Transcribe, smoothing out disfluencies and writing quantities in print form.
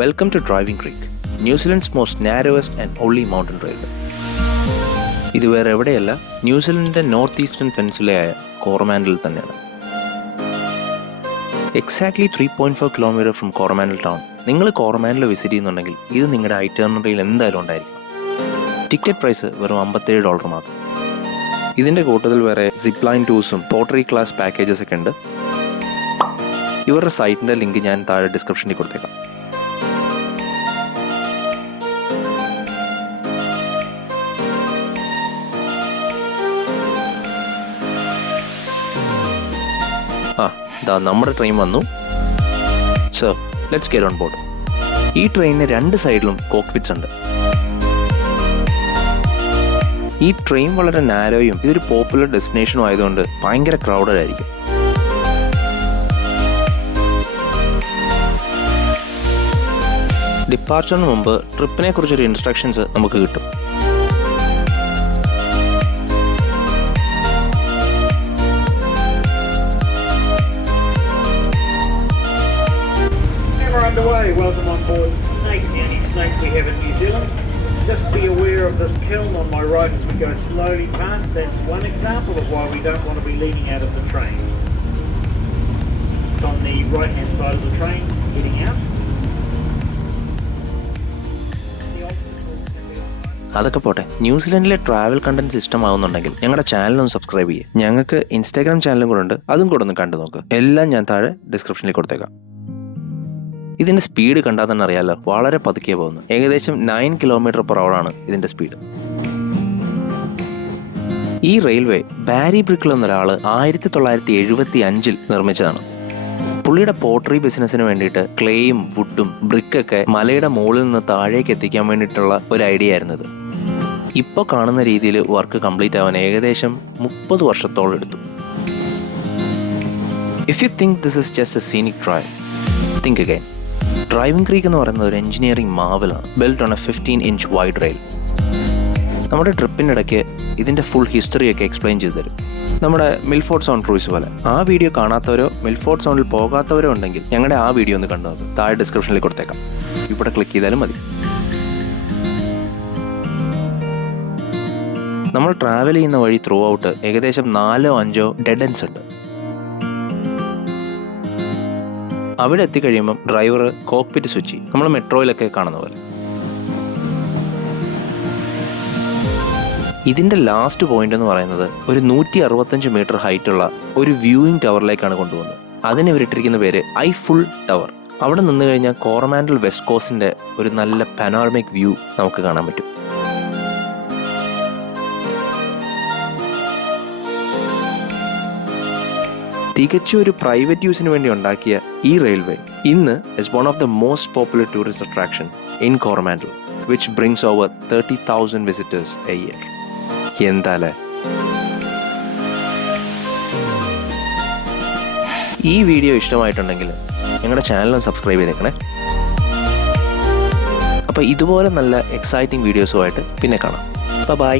Welcome to Driving Creek, New Zealand's most narrowest and only mountain railway. ഇത് വേറെ എവിടെയല്ല, ന്യൂസിലൻഡിന്റെ north eastern പെനിൻസുലയായ കോറമാൻഡലിൽ തന്നെയാണ്. Exactly 3.4 kilometre from Coromandel town. നിങ്ങൾ Coromandel visit ചെയ്യുന്നുണ്ടെങ്കിൽ ഇത് നിങ്ങളുടെ ഐറ്റർണറിയിൽ എന്തായാലും ഉണ്ടായിരിക്കും. ടിക്കറ്റ് പ്രൈസ് വെറും $57 മാത്രം. ഇതിന്റെ കൂട്ടത്തിൽ വേറെ സിപ്പ് ലൈൻ ടൂർസും പോട്ടറി ക്ലാസ് പാക്കേജസ് ഒക്കെ ഉണ്ട്. ഇവരുടെ സൈറ്റിന്റെ ലിങ്ക് ഞാൻ താഴെ ഡിസ്ക്രിപ്ഷനിൽ കൊടുത്തേക്കാം. നമ്മുടെ ട്രെയിൻ വന്നു. So let's get on board. ഈ ട്രെയിനിന് രണ്ട് സൈഡിലും കോക്ക്പിറ്റ്സ് ഉണ്ട്. ഈ ട്രെയിൻ വളരെ നാരോയും ഇതൊരു പോപ്പുലർ ഡെസ്റ്റിനേഷനും ആയതുകൊണ്ട് ഭയങ്കര ക്രൗഡഡ് ആയിരിക്കും. ഡിപ്പാർച്ചറിന് മുമ്പ് ട്രിപ്പിനെ കുറിച്ചൊരു ഇൻസ്ട്രക്ഷൻസ് നമുക്ക് കിട്ടും. Underway. Welcome on board Snake, the only snake we have in New Zealand. Just be aware of this kiln on my right as we go slowly past. That's one example of why we don't want to be leaning out of the train. It's on the right hand side of the train, getting out. അതൊക്കെ പോട്ടെ, ന്യൂസിലൻഡിലെ travel content system ആവുന്നുണ്ടെങ്കിൽ ഞങ്ങളുടെ ചാനലൊന്ന് subscribe ചെയ്യുക. ഞങ്ങൾക്ക് Instagram ചാനലും കൂടെ ഉണ്ട്, അതും കൂടെ ഒന്ന് കണ്ടു നോക്ക്. എല്ലാം ഞാൻ താഴെ ഡിസ്ക്രിപ്ഷനിൽ കൊടുത്തേക്കാം. ഇതിന്റെ സ്പീഡ് കണ്ടാൽ തന്നെ അറിയാലോ, വളരെ പതുക്കെ പോകുന്നു. ഏകദേശം 9 km/h ആണ് ഇതിന്റെ സ്പീഡ്. ഈ റെയിൽവേ ബാരി ബ്രിക്കിൾ എന്നൊരാള് 1975 നിർമ്മിച്ചതാണ്. പുള്ളിയുടെ പോട്ടറി ബിസിനസിന് വേണ്ടിയിട്ട് ക്ലേയും വുഡും ബ്രിക്കൊക്കെ മലയുടെ മുകളിൽ നിന്ന് താഴേക്ക് എത്തിക്കാൻ വേണ്ടിയിട്ടുള്ള ഒരു ഐഡിയ ആയിരുന്നത്. ഇപ്പോൾ കാണുന്ന രീതിയിൽ വർക്ക് കംപ്ലീറ്റ് ആവാൻ ഏകദേശം 30 വർഷത്തോളം എടുത്തു. If you think this is just a scenic trail, think again. Driving Creek എന്ന് പറയുന്നത് ഒരു എഞ്ചിനീയറിംഗ് മാവലാണ്, built on a 15-inch wide rail. നമ്മുടെ ട്രിപ്പിനിടയ്ക്ക് ഇതിന്റെ ഫുൾ ഹിസ്റ്ററിയൊക്കെ എക്സ്പ്ലെയിൻ ചെയ്തു തരും, നമ്മുടെ മിൽഫോർഡ് സൗണ്ട് ക്രൂയിസ് പോലെ. ആ വീഡിയോ കാണാത്തവരോ മിൽഫോർഡ് സൗണ്ടിൽ പോകാത്തവരോ ഉണ്ടെങ്കിൽ ഞങ്ങളുടെ ആ വീഡിയോ ഒന്ന് കണ്ടു നോക്കും, താഴെ ഡിസ്ക്രിപ്ഷനിൽ കൊടുത്തേക്കാം. ഇവിടെ ക്ലിക്ക് ചെയ്താലും മതി. നമ്മൾ ട്രാവൽ ചെയ്യുന്ന വഴി ത്രൂ ഔട്ട് ഏകദേശം 4-5 ഡെഡ് എൻഡ്സ് ഉണ്ട്. അവിടെ എത്തിക്കഴിയുമ്പം ഡ്രൈവർ കോക്ക്പിറ്റ് സ്വിച്ച് ചെയ്യും, നമ്മൾ മെട്രോയിലൊക്കെ കാണുന്ന പോലെ. ഇതിന്റെ ലാസ്റ്റ് പോയിന്റ് എന്ന് പറയുന്നത് ഒരു 165 മീറ്റർ ഹൈറ്റുള്ള ഒരു വ്യൂയിങ് ടവറിലേക്കാണ് കൊണ്ടുപോകുന്നത്. അതിന് ഇവരിട്ടിരിക്കുന്ന പേര് ഐഫുൾ ടവർ. അവിടെ നിന്ന് കഴിഞ്ഞാൽ കോറമാൻഡൽ വെസ്റ്റ് കോസ്റ്റിന്റെ ഒരു നല്ല പനോറമിക് വ്യൂ നമുക്ക് കാണാൻ പറ്റും. തികച്ചും ഒരു പ്രൈവറ്റ് യൂസിന് വേണ്ടി ഉണ്ടാക്കിയ ഈ റെയിൽവേ ഇന്ന് is one of the most popular tourist attraction in Coromandel, which brings over 30,000 visitors a year. എന്താല്ലേ? ഈ വീഡിയോ ഇഷ്ടമായിട്ടുണ്ടെങ്കിൽ ഞങ്ങളുടെ ചാനൽ സബ്സ്ക്രൈബ് ചെയ്തേക്കണേ. അപ്പോൾ ഇതുപോലെ നല്ല എക്സൈറ്റിംഗ് വീഡിയോസുമായിട്ട് പിന്നെ കാണാം. ബൈ.